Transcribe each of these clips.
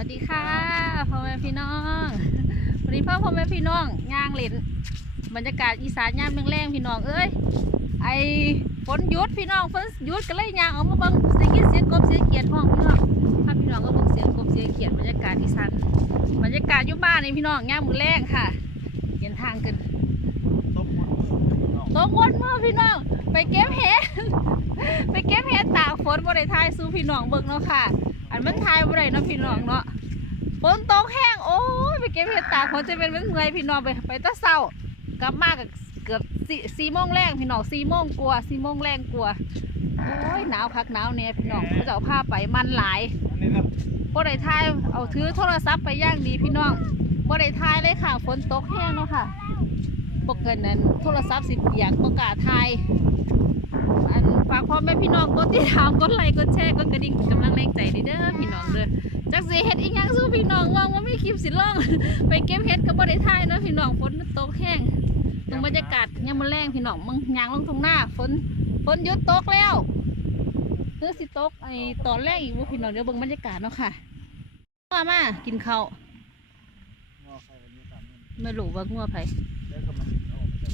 วัสดีค่ะพ่อแม่พี่น้องวันนี้พ่อพ่อแม่พี่น้องย่างเล่นบรรยากาศอีสานย่ามแรงๆพี่น้องเอ้ยไอฝนหยุดพี่น้องฝนหยุดก็เลยย่างออกมาเบิ่งเสียงเสียงกบเสียงเขียดห้องพี่น้องถ้าพี่น้องก็เบิ่งเสียงกบเสียงเขียดบรรยากาศอีสานบรรยากาศอยู่บ้านนี่พี่น้องย่ามมือแรงค่ะเห็นทางกันตบมันเอาตกวนมือพี่น้อง ไปเก็บเห็ดไปเก็บเห็ดตากฝนบ่ได้ทายสู่พี่น้องเบิ่งเนาะค่ะ อันมันทายบ่ได้เนาะพี่น้องเนาะฝนตกแห้งโอ้ยไปเก็บเห็ดตากฝนจะเป็นมันเมื่อยพี่น้องไปไปตะเช้ากลับมากเกือบสี่โมงแรงพี่น้องสี่โมงกลัวสี่โมงแรงกลัวโอ้ยหนาวคักหนาวเนี่ยพี่น้องเขาจะเอาผ้าไปมันหลายอันนี้นะบ่ได้ทายเอาถือโทรศัพท์ไปย่างดีพี่น้องบ่ได้ทายเลยค่ะฝนตกแห้งเนาะค่ะปกเกินนั้นโทรศัพท์สิเปียกบ่กล้าทาย อันฝากพ่อแม่พี่น้องกดติดตามกดไลค์กดแชร์กดกระดิ่งกำลังแรงใจเด้อพี่น้องเด้อจักสิเฮ็ดอีหยังสู้พี่น้องว่าว่ามีคลิปสิลงไปเก็บเฮ็ดก็บ่ได้ทายเนาะพี่น้องฝนมันตกแห้งตรงบรรยากาศยามมื้อแรงพี่น้องมึงยางลงทุ่งหน้าฝนฝนหยุดตกแล้วคือสิตกไอ้ตอนแรกอีกบ่พี่น้องเดี๋ยวเบิ่งบรรยากาศเนาะค่ะมามากินข้าวงัวใครกันยี่สันนี่ไม่รู้ว่างัวไผแล้วก็มันเอาไปจาก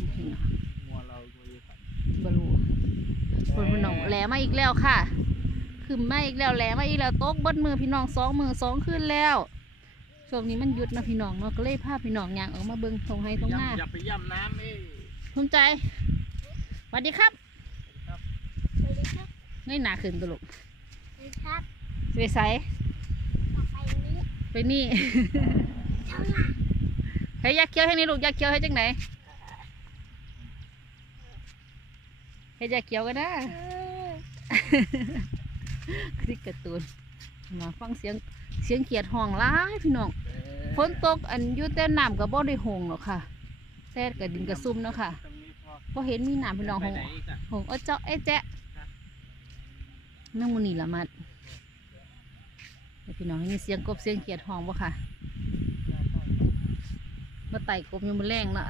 งัวเรางัวยี่สันบ่รู้ คนพี่น้องแหลมาอีกแล้วค่ะคือมาอีกแล้วแหลมาอีกแล้วตกเบดมือพี่น้องสองมือสองคืนแล้วช่วงนี้มันหยุดนะพี่น้องเนาะก็เลยพาพี่น้องย่างออกมาเบิ่งทงให้ทงหน้าอย่าไปย่ำน้ำเอ้ยภูมิใจสวัสดีครับครับสวัสดีครับเงยหนาขึ้นตลกสวัสดีครับไปไสต่อไปนี้ไปนี่เท่าไหร่ให้ยักษ์เคี้ยวให้นี่ลูกยักษ์เคี้ยวให้จังไหน ให้ยักษ์เคี้ยวกันนะเออคลิกการ์ตูนมาฟังเสียงเสียงเขียดห้องร้ายพี่น้องฝนตกอันอยุ่แต่น้ำกับบ่ได้หงหรอกค่ะแต่กับดินกระซุ่มเนาะค่ะตรงนี้พอบ่เห็นมีน้ำพี่น้องหงไปไหอีกอะหงเอ้อเจ้าไอ้แจ๊ะนั่งมูนี่ละมัดเดี๋ยวพี่น้องให้มีเสียงกบเสียงเขียดห้องบ่ค่ะมาไต่กบยังมาแรงเนาะ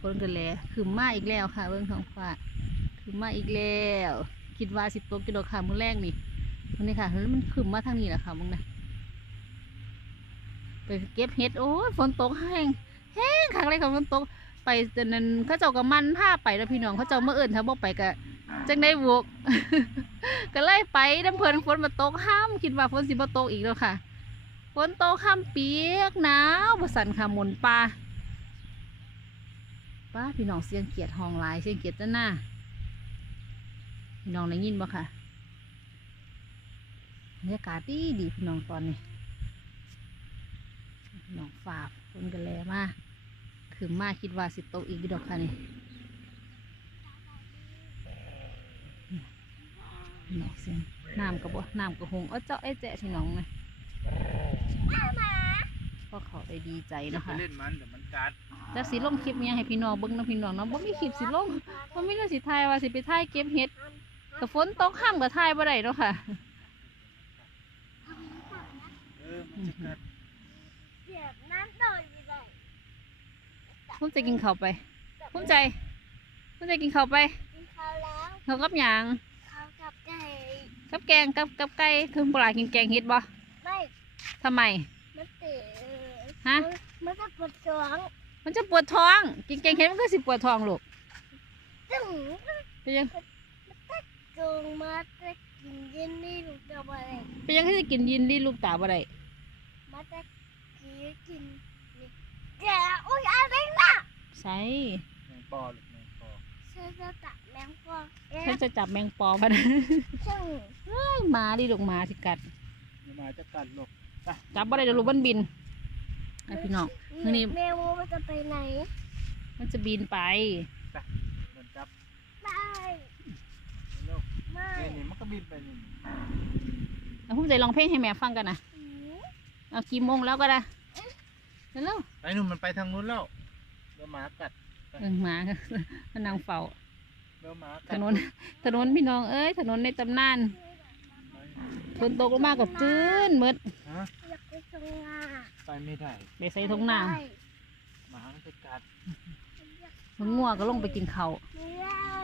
คนกันแลคือมาอีกแล้วค่ะเบิ่งท้องฟ้า คือมาอีกแล้ว คิดว่าสิตกกิโลค่ะมือแรกนี่วันนี้ค่ะ แล้วมันขึ้นมาทางนี้แหละค่ะมึงนะไปเก็บเห็ดโอ้ยฝนตกแห้งแห้งคักเลยค่ะฝนตก ไปจนนั้นเขาเจ้าก็มันผ้าไปแล้วพี่น้องเขาเจ้าเมื่อเอิญถ้าบ่ไปก็จังได้บวก ก็เลยไปน้ำเพลินฝนมาตกห้ามคิดว่าฝนสิบ่ตกอีกแล้วค่ะฝนตกห้ามเปียกหนาวบสันค่ะหมุนปลาป้าพี่น้องเสียงเกียดห้องลายเสียงเกียดจ้าหน้า พี่น้องได้ยินบ่ค่ะบรรยากาศดีดีพี่น้องตอนนี้พี่น้องฝ่าฝนกันแลมาคือมาคิดว่าสิตกอีกอยู่ดอกค่ะนี่พี่น้องเสียงน้ำกระบ่น้ำกระหงเอ้าเจ้าไอ้แจ๊ะพี่น้องไงเอามาก็เขาได้ดีใจอย่าเนาะไปคะเล่นมันเดี๋ยวมันกัดจะสิลงคลิปเนี้ยให้พี่น้องเบิ่งเนาะพี่น้องเนาะบ่มีคลิปสิลงบ่มีเรื่องสิถ่ายว่าสิไปถ่ายเก็บเห็ด ก็ฝนตกห้ามก็ถ่ายบ่ได้เนาะค่ะเออมันจะกัดเสียบน้ำโดยไปเลยภูมิใจกินข้าวไปภูมิใจภูมิใจกินข้าวไปกินข้าวแล้วข้าวกับหยังข้าวกับไก่กับแกงกับกับไก่คือปลากินแกงเห็ดบ่ไม่ทำไมมันเตะฮะมันจะปวดท้อง มันจะปวดท้อง กินแกงเห็ดมันก็สิปวดท้องลูกตึ้งเป็นยัง จูงมาจะกินเย็นนี่ลูกจะไปเป็นยังที่จะกินยินดีลูกตาบ่ได้มาจะกินกินนี่แกอุ้ยอะไรน่ะใช่แมงปอหรือแมงปอฉันจะตัดแมงปอเอ๊ะฉันจะจับแมงปอพันซึ่งเฮ้ยหมาดิลูกหมาสิกัด เดี๋ยวมาจะกัดหลบจับบ่ได้เดี๋ยวลูกมันบินไอพี่น้อง มื้อนี้ แมวมันจะไปไหนมันจะบินไป มันจับไม่เร็ว ไม่นี่นี่มันก็บินไปนี่เอาภูมิใจลองเพลงให้แม่ฟังกันนะหืมเอากี่โมงแล้วก็ได้เร็วไปนู่นมันไปทางนู้นแล้วเดี๋ยวหมากัดๆเออหมามันนางเฝ้าเดี๋ยวหมากัถดนนถนนพี่น้องเอ้ยถนนในตำนานฝนตกลงมาก็จื้นหมืดฮะอยากไปทำงานไปไม่ได้ไปใส่ทงหน้าไม่หมามันจะกัดมันง่วก็ลงไปกินข้าวได้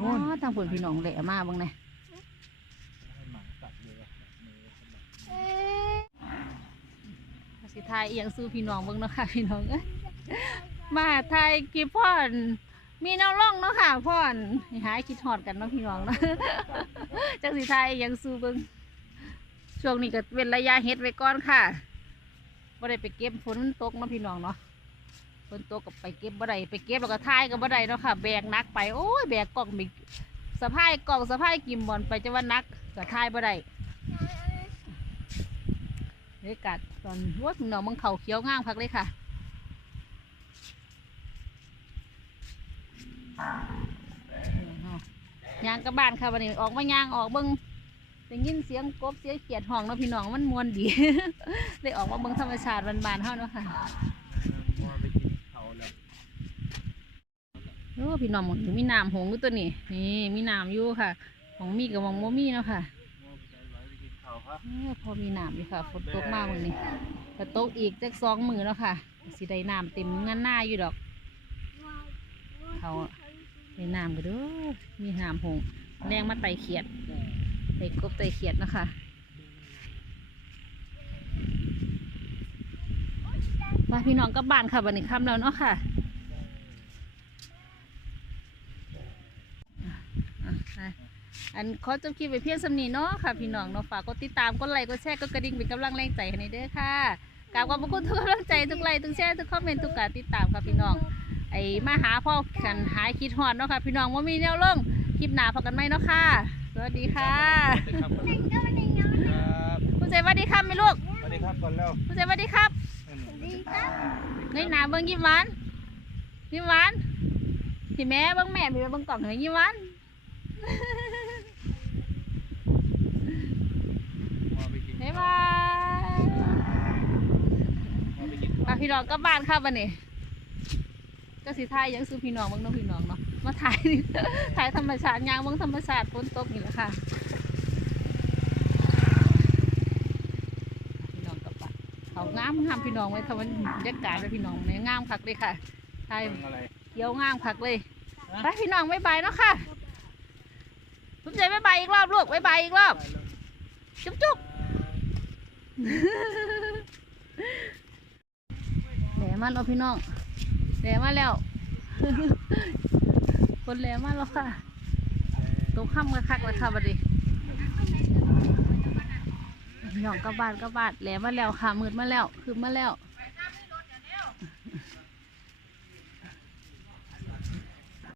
อ๋อทางฝนพี่น้องแหละมาเบ้างไงให้หมากัดเลยว่ะมือสะบัดเอ๊ะสิทายอหย่างสู้พี่น้องเบิ่งเนาะค่ะพี่น้องเอ้ยมาทายกี่พ่อนมีแนวร่องเนาะค่ะพ่อนให้หายคิดฮอดกันเนาะพี่น้องเนาะจังสิทายอหย่างสู้เบิ่งช่วงนี้ก็เป็นระยะเฮ็ดไว้ก่อนค่ะบ่ได้ไปเก็บฝนมันตกเนาะพี่น้องเนาะ ฝนตกก็ไปเก็บบ่ได้ไปเก็บแล้วก็ทายก็บ่ได้เนาะค่ะ แบกนักไปโอ้ยแบกกล่องไปสะพายกล่องสะพายกิมบอลไปจะว่านักก็ทายบ่ได้บรรยกาศตอนวัดหนองมังเขาเขียวงามพักเลยค่ะยางกระบานค่ะวันนี้ออกมายางออกเบิ้งได้ยินเสียงกบเสียงเขียดห้องเนาะพี่น้องมันมวนดี ได้ออกมาเบิ้งธรรมชาติบานๆเท่าเนาะค่ะ งัวไปกินเขาแล้ว โอ้พี่น้องหมองอยู่มีน้ำหงส์อยู่ตัวนี้นี่มีน้ำอยู่ค่ะหมองมีกับหมองโมมีเนาะค่ะงัวไปใจร้อยไปกินเขาครับเอ้อพอมีน้ำอยู่ค่ะฝนตกมากเลยนี่แต่ตกอีกจักสองมือแล้วค่ะสิได้น้ำเต็มงานหน้าอยู่ดอกเขาในน้ำก็เด้อมีน้ำหงแรงมาไต่เขียดไต่กบไต่เขียดนะคะมาพี่น้องกลับบ้านค่ะวันนี้ค่ำแล้วเนาะค่ะ อะอะอันขอจบคลิปไปเพียงสำนีเนาะค่ะพี่น้องเนาะฝากกดติดตามกดไลค์กดแชร์กดกระดิ่งเป็นกำลังแรงใจให้ในเด้อค่ะกราบขอบพระคุณทุกกำลังใจทุกไลค์ทุกแชร์ทุกคอมเมนต์ทุกการติดตามค่ะพี่น้อง ไอ้มาหาพ่อกันหายคิดฮอดเนาะค่ะพี่น้องว่ามีแนวลงคลิปหนาพอกันไหมเนาะค่ะ สวัสดีค่ะสวัสดีครับครับคุณเจสวัสดีครับไหมลูกสวัสดีครับก่อนแล้วคุณเจสวัสดีครับอืมดีครับในหนาเบิ้งยิ้มหวานยิ้มหวานที่แม่เบิ้งแม่พี่แม่เบิ้งกล่องเหรอยิ้มหวานงัวไปกิน บ๊ายบายงัวไปกินมาพี่น้องกลับบ้านครับวันนี้ก็สิถ่ายหยังสู้พี่น้องเบิ้งเน้องพี่น้องเนาะ มาถ่ายถ่ายธรรมชาติยางเบิ้งธรรมชาติฝนตกนี่แหละค่ะพี่น้องกลับบ้านเขางามงามพี่น้องไว้ทำบรรยากาศไว้พี่น้องเนี่ยงามคักเลยค่ะถ่ายเบิ่งอะไรเขียวงามคักเลยไปพี่น้องบ๊ายบายเนาะค่ะ ทุกใจบ๊ายบายอีกรอบลูกบ๊ายบายอีกรอบ จุ๊บจุ๊บแหลมาแล้วพี่น้องแหลมาแล้ว คนแหลมาแล้วค่ะตกค่ำกันคักแล้วค่ะบัดนี้พี่น้องกลับานกลับานแหลมาแล้วค่ะมืดมาแล้วคืนมาแล้ว